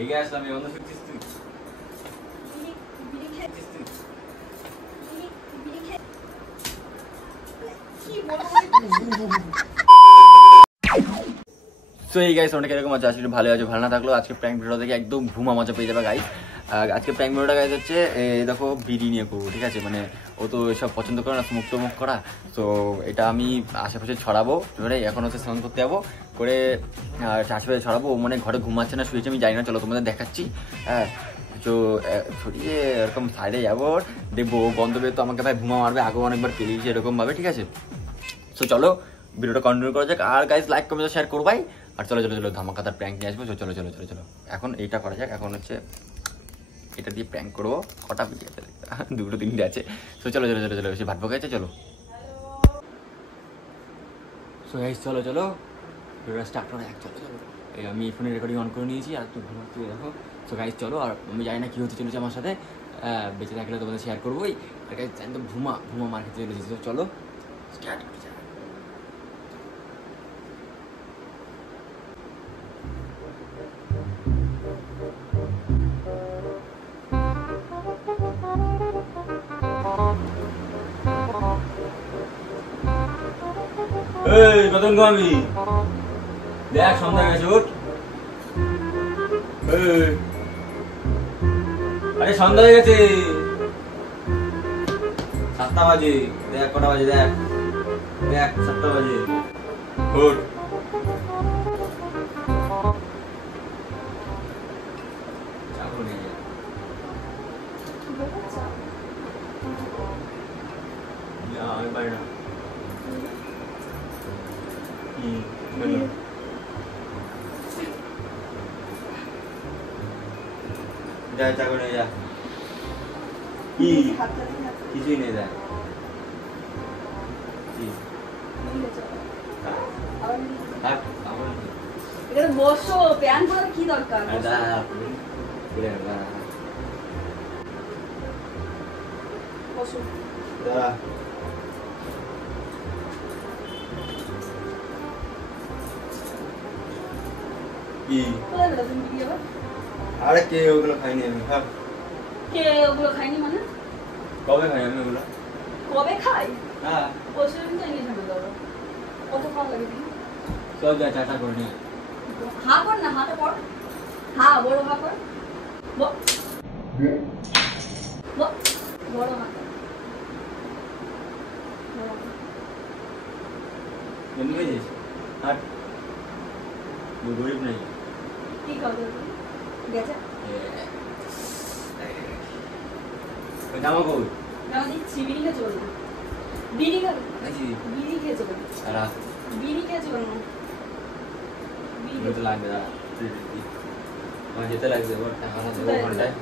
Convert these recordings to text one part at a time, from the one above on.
এগিয়ে আসলাম এই অন্য শুনছিস তুই সো এই গাইস অনেক এরকম আছে, আজকে ভালো আছে, ভালো না থাকলো আজকে প্র্যাঙ্ক ভিডিও দেখে একদম ভুমা মজা পেয়ে যাবে গাইস। আজকে প্র্যাঙ্ক ভিডিওটা গাইস হচ্ছে দেখো বিড়ি নিয়ে করবো, ঠিক আছে? মানে ও তো এসব পছন্দ করে না, মুক্ত মুখ করা। তো এটা আমি আশেপাশে ছড়াবো, এবারে এখন হচ্ছে স্নান করতে যাবো করে আশেপাশে ছড়াবো। ও মানে ঘরে ঘুমাচ্ছে না, শুয়েছে, আমি জানি না, চলো তোমাদের দেখাচ্ছি। হ্যাঁ, তো ছড়িয়ে এরকম সাইডে যাবো, দেখবো গন্ধ পেয়ে তো আমাকে ভাই ভুমা মারবে, আগেও অনেকবার পেরিয়েছি এরকম ভাবে, ঠিক আছে? তো চলো ভিডিওটা কন্টিনিউ করা যাক। আর গাইস লাইক কমেন্ট শেয়ার করো ভাই। আর চলো চলো চলো ধামাকাদার প্র্যাঙ্ক নিয়ে আসবো। চলো চলো চলো চলো এখন এইটা করা যাক। এখন হচ্ছে এটা দিয়ে প্র্যাঙ্ক করবো। কটা ভিডিও আছে? দুটো তিনটে আছে। তো চলো চলো চলো চলো, বেশি ভাত ভোগ আছে, চলো। সো গাইস চলো চলো ভিডিওটা স্টার্ট করা যাক, চলো চলো। এই আমি ফোনে রেকর্ডিং অন করে নিয়েছি, আর তুই ঘুমাচ্ছি দেখো। সো গাইস চলো, আর আমি জানি না কী হতে চলেছে আমার সাথে, বেঁচে থাকলে তোমাদের শেয়ার করবোই। আর গাইস জানি তো ভুমা ভুমা মার খেতে চলেছি। তো চলো স্টার্ট করা যাক। এই কতক্ষণ ঘুমাবি? দেখ সন্ধ্যা গেছে, উঠ। আরে সন্ধ্যা হয়ে গেছে, 7টা বাজে। দেখ কটা বাজে, দেখ দেখ 7টা বাজে, উঠ। আমি পারি না। যা চা করে যা। কি কিছুই নেই, দেখ বসো, প্যান পরার কি দরকার? বসো কি? আরে কে ওগুলো খাইনি আমি। কে ওগুলো খাইনি মানে? কবে খাই আমি ওগুলো? কবে খাই? হ্যাঁ বসে তো নিয়ে যাবে দাও। কত খাওয়া লাগে? চল যা চাটা করে নে। হা কর না, হাতে কর। হ্যাঁ বড় হা কর। বড় হা কর। এমনি হয়েছিস? হাট গরিব নেই। কি খাবে? গেছে জামা কই? জামা দিচ্ছি, বিড়ি খেয়ে চলবে। বিড়ি খাবে? বিড়ি খেয়ে চলবে। বিড়ি খেয়ে চলবে না। বিড়ি তো লাগবে না, আমার যেতে লাগবে, ওর টাকা না দেবো ঘন্টায়।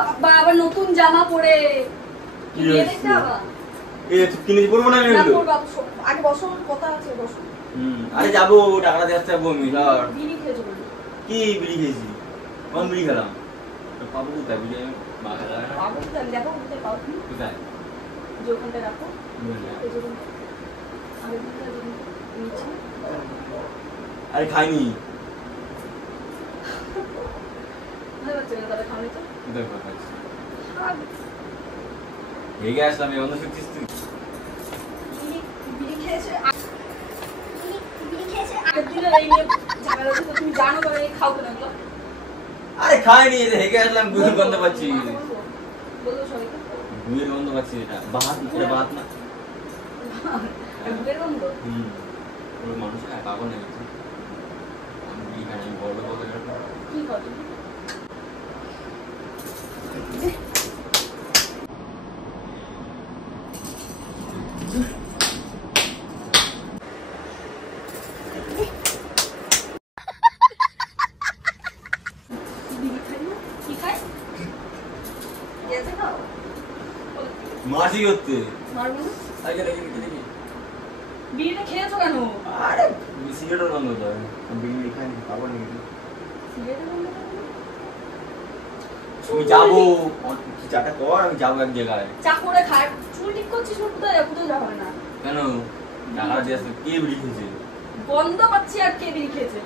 বাবা আবার নতুন জামা পরে বিয়ে দেখতে হবে। কিনে পরবো না আমি এগুলো। আগে বসো, কথা আছে, বসো। আরে যাবো, টাকাটা দিয়ে আসতে যাবো আমি। বিড়ি খেয়ে চলবে। কি বিড়ি খেয়েছি? কোন বিড়ি খেলাম? পাবো কোথায় বিড়ি? আমি মা খেলা পাবো কোথায়? দেখো কোথায় পাবো। কোথায়? যে ওখানটা রাখো। আরে খাইনি। এগিয়ে আসলাম এই অন্য শুনছিস তুই? আরে খাইনি, হেগে আসলাম, গুয়ের গন্ধ পাচ্ছি। গুয়ের গন্ধ পাচ্ছি। এটা বাহাত না, এটা বাহাত না। মানুষ খায়, পাগল হয়ে গেছে। আমি বিড়ি খাই, আমি বড় কথা কি কথা? মাসি করতে বিড়িটা খেয়েছো কেন? আরে সিগারেটের গন্ধ তো, বিড়ি খাইনি, পাবো নাকি? আমি যাবো চাটা কর, আমি যাবো এক জায়গায়। চা করে খায়, চুল ঠিক করছিস কোথায় যাওয়া হয় না কেন টাকা দিয়ে আসলে কে বিড়ি খেয়েছে? গন্ধ পাচ্ছি আর কে বিড়ি খেয়েছে।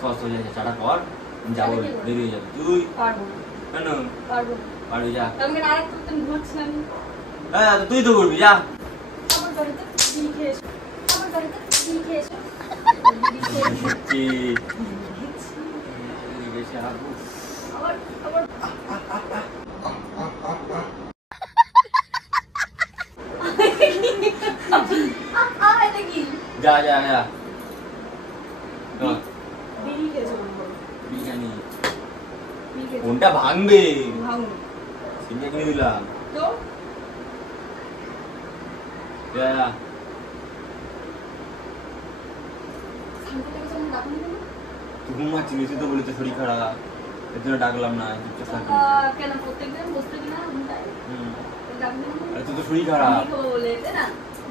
সস হয়ে যাচ্ছে, চাটা কর, আমি যাবো, দেরি হয়ে যাবে। তুই পারবো না। কেন পারবো না। পারবি? যা। আমাকে আরেক করতে ঘুমাচ্ছিলাম। হ্যাঁ তুই তো করবি, যা। আমার গাড়িতে বিড়ি খেয়ে এসো, আমার গাড়িতে বিড়ি খেয়ে এসো। আবার আবার এটা কি? যা যা যা। বিড়ি খেয়েছো মনে করো। বিড়ি খাইনি। বিড়ি খেয়েছো। কোনটা ভাঙবে? ভাঙুন। সিঙ্গা কিনে দিলাম। তো যা যা। শান্তিটাকে যেমন ডাকুন কেন? তুই ঘুমাচ্ছিলি, তুই তো বলি তো শরীর খারাপ, এর জন্য ডাকলাম না, চুপচাপ থাকবি। কেন প্রত্যেকদিন বসতে কিনা ঘুমটায় ডাকবেন না? আরে তুই তো শরীর খারাপ। বিড়ি খাওয়া বলে, তাই না?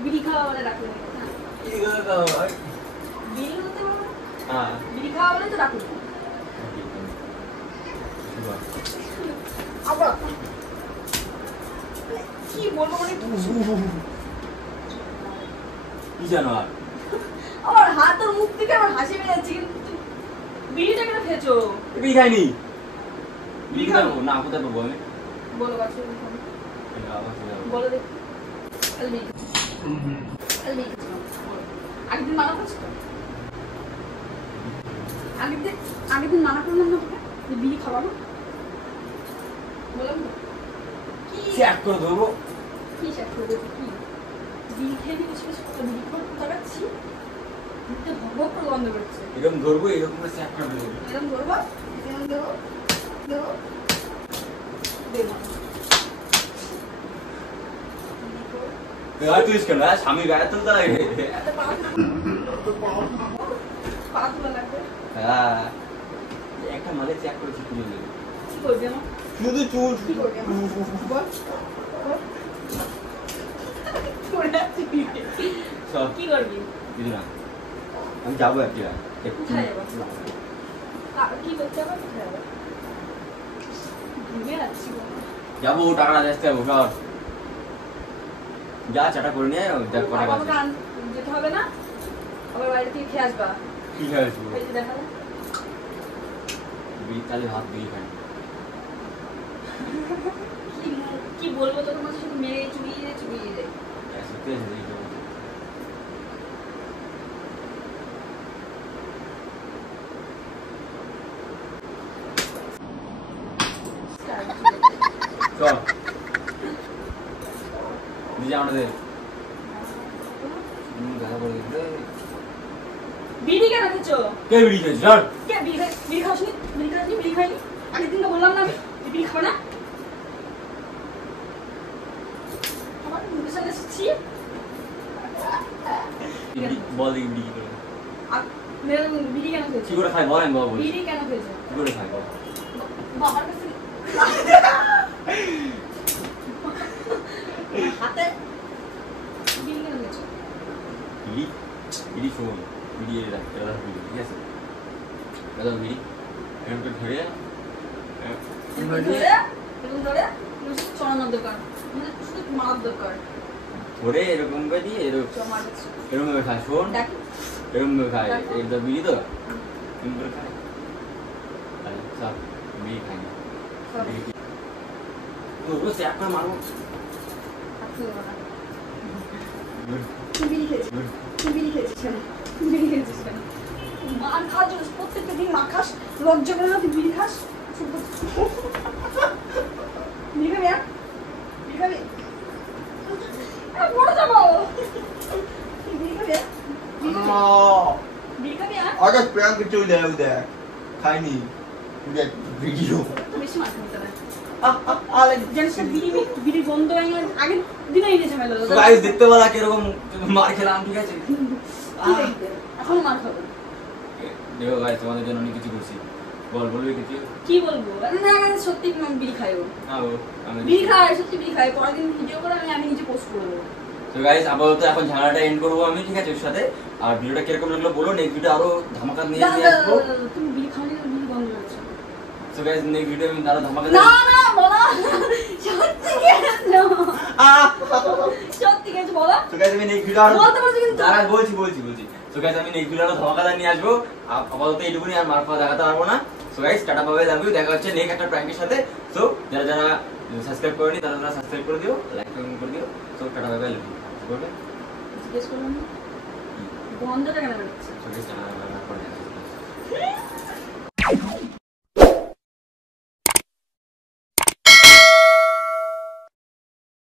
বিড়ি খাওয়া বলে ডাকবেন না? এই কথা তো ভাই। বিড়ি হতে পারো না? হ্যাঁ বিড়ি খাওয়া বলে তো ডাকুন। আবার কি বলবো মানে কি জানো আর? আমার হাত আর মুখ থেকে আমার হাসি বের যাচ্ছে, কিন্তু বিড়িটা কেন খেয়েছো? বিড়ি খাইনি। বিড়ি বিড়ি খাবো খাবো? না, কোথায় পাবো আমি? বলো বাচ্চা আবার চলে যাবো। বলো দেখি। আগের দিন মানা করছো তো? আগের দিন মানা করলাম না তোকে যে বিড়ি খাওয়াবো? বললাম তো? কি চেক করে ধরবো। কি শেষ করে দেবো? কি বিড়ি খেয়ে দিবি শেষ করে বিড়ি খাওয়া তাকাচ্ছি মুখে ভগভগ করে গন্ধ করছে। এরকম ধরবো, এরকম করে চেক করে ধরবো। এরকম ধরবো, এরকম দেবো, দেবো, দেবো। গায়ে তুলিস কেন? স্বামী গায়ে তুলতে লাগে। এত পা তোলা লাগবে। হ্যাঁ একটা মালে চেক করে ঠিক করে দেবে। কি করবি আমার? শুধু চুল। কি করবি আমার? বল, বল। পড়ে আছি বিড়ি। সব কি করবি? কিছু না, আমি যাবো এক জায়গায়। কোথায় যাবো? কি করতে হবে? কোথায় যাবো? ঘুমিয়ে যাচ্ছি গো। যাবো, টাকাটা আসতে যাবো সব। যা চাটা করে নিয়ে দেখ কটা বাবা বাজে। আমাকে যেতে হবে না? আবার বাইরে থেকে খেয়ে আসবা। কি খাইছো? এই যে দেখা যায়। বিড়ি তালে ভাত বিড়ি খাই। কি বলবো তোর মধ্যে শুধু মেরে চুবিয়ে যায়। সত্যি আছে এই তো। চল নিজে আমাদের দেখা করে দিতে। বিড়ি কেন খেয়েছো? কে বিড়ি খেয়েছে? চল। কে বিড়ি খাওয়াসনি? বিড়ি খাইনি? আগের দিন তো বললাম না আমি বিড়ি খাবো না। আমার মুখের সামনে এসেছি। বল দেখি বিড়ি কি করে বিড়ি কেন খেয়েছো? কি করে খাই বল, আমি বল বলছি। বিড়ি কেন খেয়েছো? কি করে খাই বল। বাবার কাছে হাতে বিড়ি কেন খেয়েছো? বিড়ি বিড়ি শোন, বিড়ি রাখতে বিড়ি, ঠিক আছে? দাদা বিড়ি এরকম করে ধরে এরকম ধরে চড়ানোর দরকার, মানে শুধু মারার দরকার। ধরে এরকম করে দিয়ে এরকম ভাবে খায়। শোন এরকম ভাবে খায়। এটা বিড়ি তো এরকম করে খায়। আরে সব বিড়ি খাই না। তো বসে একটা মারবো। বিড়ি খেয়েছিস কেন? বিড়ি খেয়েছিস কেন? মার খাওয়ার জন্য প্রত্যেকটা দিন মার খাস, লজ্জা করে না তুই বিড়ি খাস? বিড়ি খাবি? বিড়ি খাবি? পড়ে যাবো। বিড়ি খাবি? বিড়ি খাবি? আগে প্র্যাঙ্ক চলে যায় দেখ, খাইনি দেখ ভিডিও। বেশি মার খাবি তোরা। জানিস না বিড়ির গন্ধ আগের দিনে এনে ঝামেলা হলো। গাইস দেখতে বলা কিরকম মার খেলাম, ঠিক আছে? এখন মার খাবো। দেখো গাইস তোমাদের জন্য অনেক কিছু করছি। বলবি কিছু? কি বলবো? না সত্যি আমি বিড়ি খাই। আমি বিড়ি খাই, সত্যি বিড়ি খাই। পরের দিন ভিডিও করে আমি নিজে পোস্ট করে দেবো। তো গাইস আপাতত এখন ঝামেলাটা এন্ড করবো আমি, ঠিক আছে? ওর সাথে। আর ভিডিওটা কিরকম লাগলো বলো, নেক্সট ভিডিও আরো ধামাকা নিয়ে আসবো। তুমি বিড়ি খাওয়ানি, বিড়ি গন্ধ হচ্ছে। সো গাইস নেক্সট ভিডিও আমি দাঁড়া ধামাকা না না বলো সত্যি গেছো সত্যি গেছো বলো সো গাইস আমি নেক্সট ভিডিও আর বলতে পারছি কিন্তু দাঁড়া বলছি সো গাইস আমি নেক্সট ভিডিও আরো ধামাকাদার নিয়ে আসবো আপাতত এইটুকুনি আর মারফা দেখাতে পারবো না so guys tata bye bye love you দেখা হচ্ছে নেক্সট একটা প্র্যাঙ্কের সাথে সো যারা যারা সাবস্ক্রাইব করেনি তারা সাবস্ক্রাইব করে দিও লাইক কমেন্ট করে দিও so tata bye bye love you করবে জিজ্ঞেস করলাম বন্ধটা কেন করছে so guys tata bye by